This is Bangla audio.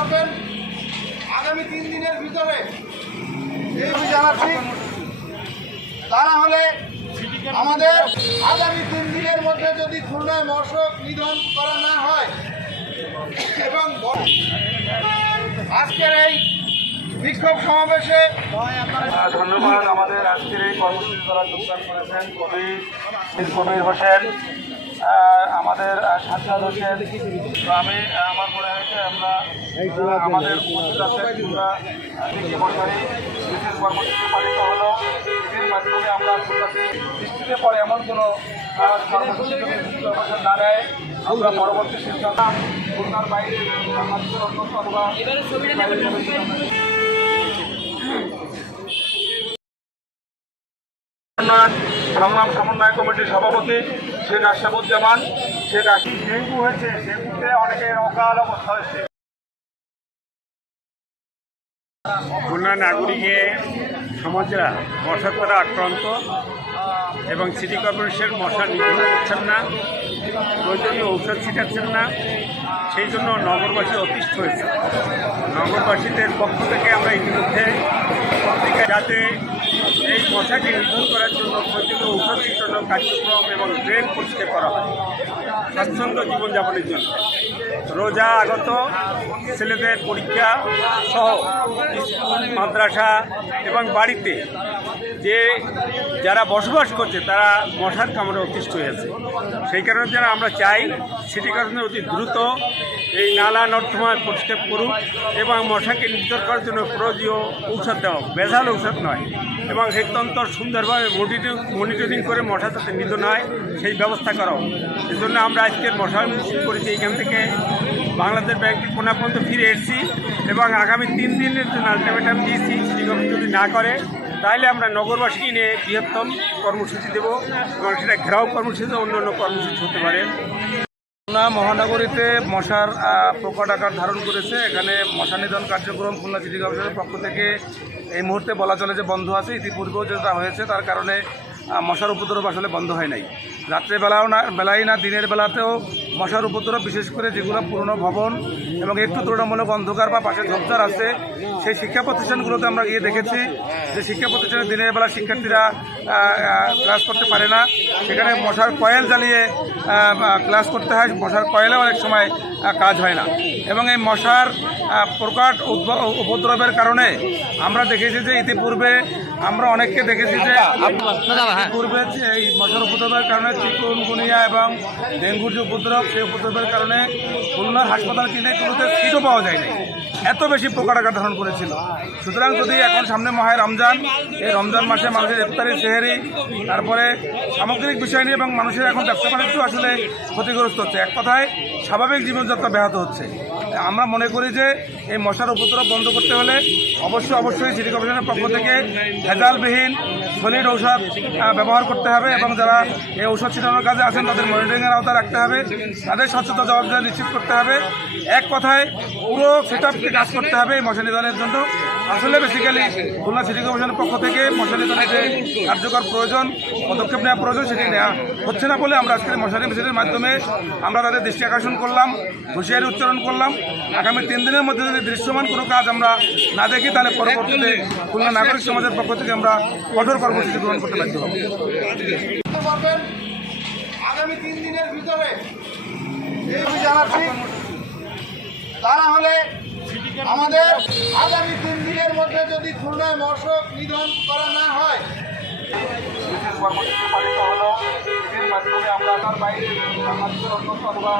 পারবেন আগামী 3 দিনের ভিতরে এই জানাচ্ছি। তারা হলে আমাদের আগামী 3 দিনের মধ্যে যদি খুলনায় মশক নিধন করা না হয় এবং আজকের এই বিক্ষোভ সমাবেশে ধন্যবাদ। আমাদের আজকের এই কর্মসূচি দ্বারা যোগদান করেছেন কবির হোসেন, আমাদের সাজ্জাদ হোসেন। তো আমি আমার মনে হয়েছে আমরা আমাদের বিশেষ কর্মসূচি পালিত হলো। এর মাধ্যমে আমরা দৃষ্টিতে পরে এমন কোনো কর্মসূচি অবসর না নেয় আমরা পরবর্তী সিদ্ধান্ত খুলনার বাইরে অথবা সংগ্রাম সমন্বয় কমিটির সভাপতি শেখ আশরাফুজ্জামান। ডেঙ্গু হয়েছে, ডেঙ্গুতে অনেকের অকাল অবস্থা হয়েছে। খুলনা নাগরিকে সমাজরা মশার দ্বারা আক্রান্ত এবং সিটি কর্পোরেশন মশা নিধন করছেন না, প্রয়োজনীয় ঔষধ ছিটাচ্ছেন না, সেই জন্য নগরবাসী অতিষ্ঠ হয়েছে। নগরবাসীদের পক্ষ থেকে আমরা ইতিমধ্যে যাতে এই মশাকে নিধন করার জন্য প্রয়োজনীয় ঔষধ ছিটানোর কার্যক্রম এবং ড্রেন পরিষ্কার করা হয় স্বাচ্ছন্দ্য জীবনযাপনের জন্য। রোজা আগত ছেলেদের পরীক্ষা সহ স্কুল, মাদ্রাসা এবং বাড়িতে যে যারা বসবাস করছে তারা মশার কামড়ে অতিষ্ঠ হয়েছে। সেই কারণে যারা আমরা চাই সিটি কর্পোরেশন অতি দ্রুত এই নালা নর্দমা পরিষ্কার করুক এবং মশাকে নিধন করার জন্য প্রয়োজনীয় ঔষধ দেওয়া, ভেজাল ঔষধ নয়, এবং অত্যন্ত সুন্দরভাবে মনিটরিং করে মশা যাতে নিধন হয় সেই ব্যবস্থা করা হোক। এই জন্য আমরা আজকের মশা মিছিল করেছি। এখান থেকে বাংলাদেশ ব্যাংকের কোনা পর্যন্ত ফিরে এসেছি এবং আগামী 3 দিনের জন্য আলটিমেটাম দিয়েছি। সিটি কর্পোরেশন যদি না করে তাহলে আমরা নগরবাসীকে নিয়ে বৃহত্তম কর্মসূচি দেব এবং সেটা ঘেরাও কর্মসূচি, অন্যান্য কর্মসূচি হতে পারে। খুলনা মহানগরীতে মশার প্রকট আকার ধারণ করেছে। এখানে মশা নিধন কার্যক্রম খুলনা সিটি কর্পোরেশনের পক্ষ থেকে এই মুহূর্তে বলা চলে যে বন্ধ আছে। ইতিপূর্বেও যেটা হয়েছে তার কারণে মশার উপদ্রব আসলে বন্ধ হয় নাই। রাত্রেবেলাও না, বেলায় না, দিনের বেলাতেও মশার উপদ্রব, বিশেষ করে যেগুলো পুরনো ভবন এবং একটু তুলনামূলক অন্ধকার বা পাশে ঝোপঝাড় আছে সেই শিক্ষা প্রতিষ্ঠানগুলোতে আমরা গিয়ে দেখেছি যে শিক্ষা প্রতিষ্ঠানে দিনের বেলা শিক্ষার্থীরা ক্লাস করতে পারে না। সেখানে মশার কয়েল জ্বালিয়ে ক্লাস করতে হয়। মশার কয়েলে অনেক সময় কাজ হয় না এবং এই মশার প্রকট উপদ্রবের কারণে আমরা দেখেছি যে ইতিপূর্বে আমরা অনেককে দেখেছি যে পূর্বে এই মশার উপদ্রবের কারণে চিকুনগুনিয়া এবং ডেঙ্গুর যে উপদ্রব, সেই উপদ্রবের কারণে খুলনার হাসপাতাল ক্লিনিকগুলোতে সিটও পাওয়া যায়নি, এত বেশি প্রকট আকার ধারণ করেছিল। সুতরাং যদি এখন সামনে মাহে রমজান, এই রমজান মাসে মানুষের ইফতারি, সেহেরি, তারপরে সামগ্রিক বিষয় নিয়ে এবং মানুষের এখন ব্যবসা বাণিজ্য আসলে ক্ষতিগ্রস্ত হচ্ছে, এক কথায় স্বাভাবিক জীবনযাত্রা ব্যাহত হচ্ছে। আমরা মনে করি যে এই মশার উপদ্রব বন্ধ করতে হলে অবশ্যই সিটি কর্পোরেশনের পক্ষ থেকে ভেজালবিহীন সলিড ঔষধ ব্যবহার করতে হবে এবং যারা এই ঔষধ ছিটানোর কাজে আছেন তাদের মনিটরিংয়ের আওতায় রাখতে হবে, তাদের স্বচ্ছতা জবাবদারি নিশ্চিত করতে হবে। এক কথায় পুরো সেটআপকে কাজ করতে হবে এই মশা নিধনের জন্য। আসলে বেসিক্যালি খুলনা সিটি কর্পোরেশনের পক্ষ থেকে মশা নিধনের যে কার্যকর প্রয়োজন, পদক্ষেপ নেওয়া প্রয়োজন, সেটি নেওয়া হচ্ছে না বলে আমরা আজকের মশারি মিছিলের মাধ্যমে আমরা তাদের দৃষ্টি আকর্ষণ করলাম, হুঁশিয়ারি উচ্চারণ করলাম। আগামী 3 দিনের মধ্যে যদি দৃশ্যমান কোনো কাজ আমরা না দেখি তাহলে পরবর্তীতে খুলনা নাগরিক সমাজের পক্ষ থেকে আমরা কঠোর কর্মসূচি গ্রহণ করতে বাধ্য হব। আগামী 3 দিনের ভিতরে এই জানাচ্ছি। তারা হলে আমাদের আগামী 3 দিনের মধ্যে যদি খুলনায় মশক নিধন করা না হয় বিশেষ কর্মসূচি পালিত হলো। এর মাধ্যমে আমরা তার বাইরে অথবা